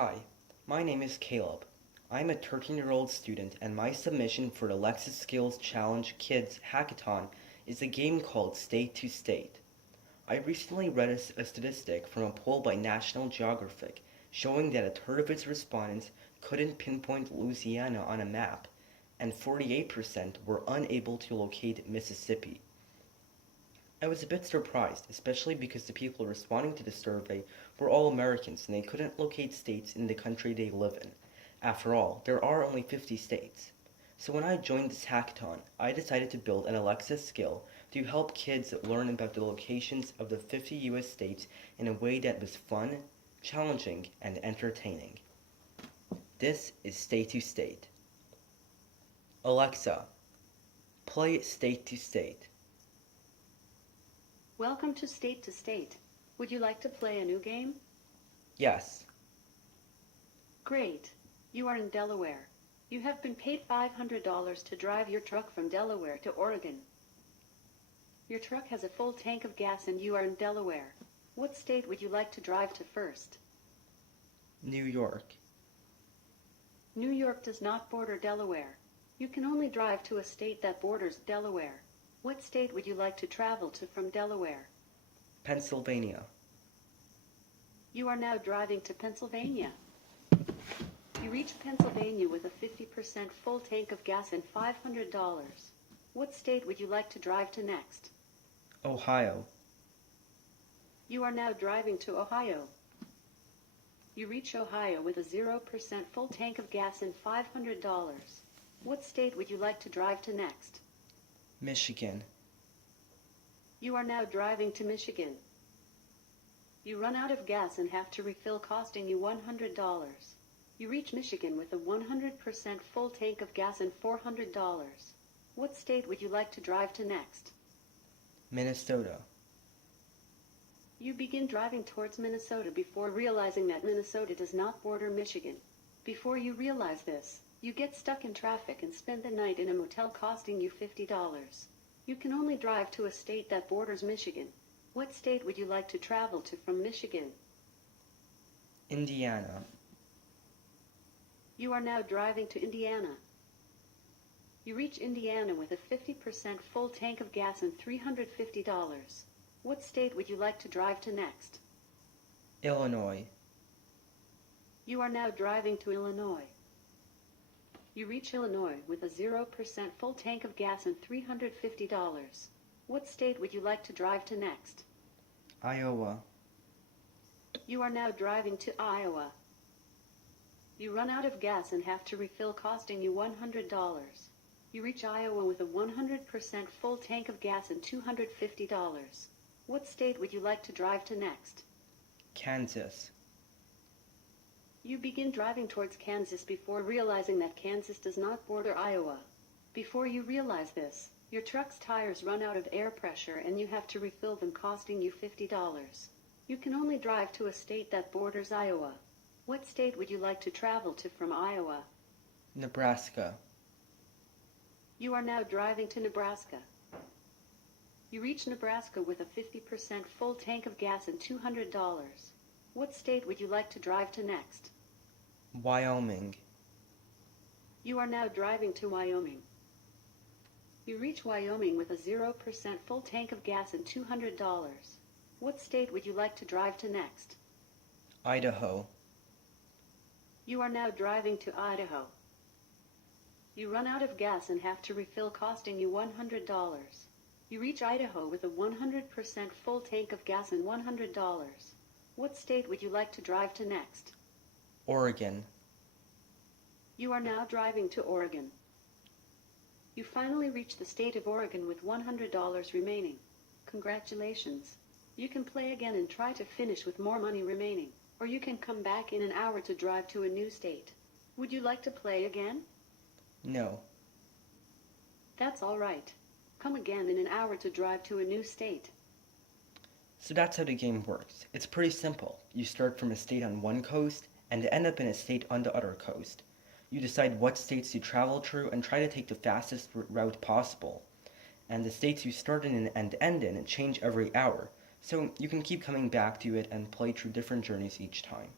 Hi, my name is Caleb. I'm a 13-year-old student and my submission for the Lexus Skills Challenge Kids Hackathon is a game called State to State. I recently read a statistic from a poll by National Geographic showing that a third of its respondents couldn't pinpoint Louisiana on a map, and 48% were unable to locate Mississippi. I was a bit surprised, especially because the people responding to the survey were all Americans and they couldn't locate states in the country they live in. After all, there are only 50 states. So when I joined this hackathon, I decided to build an Alexa skill to help kids learn about the locations of the 50 US states in a way that was fun, challenging, and entertaining. This is State to State. Alexa, play State to State. Welcome to State. Would you like to play a new game? Yes. Great. You are in Delaware. You have been paid $500 to drive your truck from Delaware to Oregon. Your truck has a full tank of gas and you are in Delaware. What state would you like to drive to first? New York. New York does not border Delaware. You can only drive to a state that borders Delaware. What state would you like to travel to from Delaware? Pennsylvania. You are now driving to Pennsylvania. You reach Pennsylvania with a 50% full tank of gas and $500. What state would you like to drive to next? Ohio. You are now driving to Ohio. You reach Ohio with a 0% full tank of gas and $500. What state would you like to drive to next? Michigan. You are now driving to Michigan. You run out of gas and have to refill, costing you $100. You reach Michigan with a 100% full tank of gas and $400. What state would you like to drive to next? Minnesota. You begin driving towards Minnesota before realizing that Minnesota does not border Michigan. Before you realize this, you get stuck in traffic and spend the night in a motel, costing you $50. You can only drive to a state that borders Michigan. What state would you like to travel to from Michigan? Indiana. You are now driving to Indiana. You reach Indiana with a 50% full tank of gas and $350. What state would you like to drive to next? Illinois. You are now driving to Illinois. You reach Illinois with a 0% full tank of gas and $350. What state would you like to drive to next? Iowa. You are now driving to Iowa. You run out of gas and have to refill, costing you $100. You reach Iowa with a 100% full tank of gas and $250. What state would you like to drive to next? Kansas. You begin driving towards Kansas before realizing that Kansas does not border Iowa. Before you realize this, your truck's tires run out of air pressure and you have to refill them, costing you $50. You can only drive to a state that borders Iowa. What state would you like to travel to from Iowa? Nebraska. You are now driving to Nebraska. You reach Nebraska with a 50% full tank of gas and $200. What state would you like to drive to next? Wyoming. You are now driving to Wyoming. You reach Wyoming with a 0% full tank of gas and $200. What state would you like to drive to next? Idaho. You are now driving to Idaho. You run out of gas and have to refill, costing you $100. You reach Idaho with a 100% full tank of gas and $100. What state would you like to drive to next? Oregon. You are now driving to Oregon. You finally reach the state of Oregon with $100 remaining. Congratulations. You can play again and try to finish with more money remaining, or you can come back in an hour to drive to a new state. Would you like to play again? No. That's all right. Come again in an hour to drive to a new state. So that's how the game works. It's pretty simple. You start from a state on one coast and end up in a state on the other coast. You decide what states to travel through and try to take the fastest route possible. And the states you start in and end in change every hour, so you can keep coming back to it and play through different journeys each time.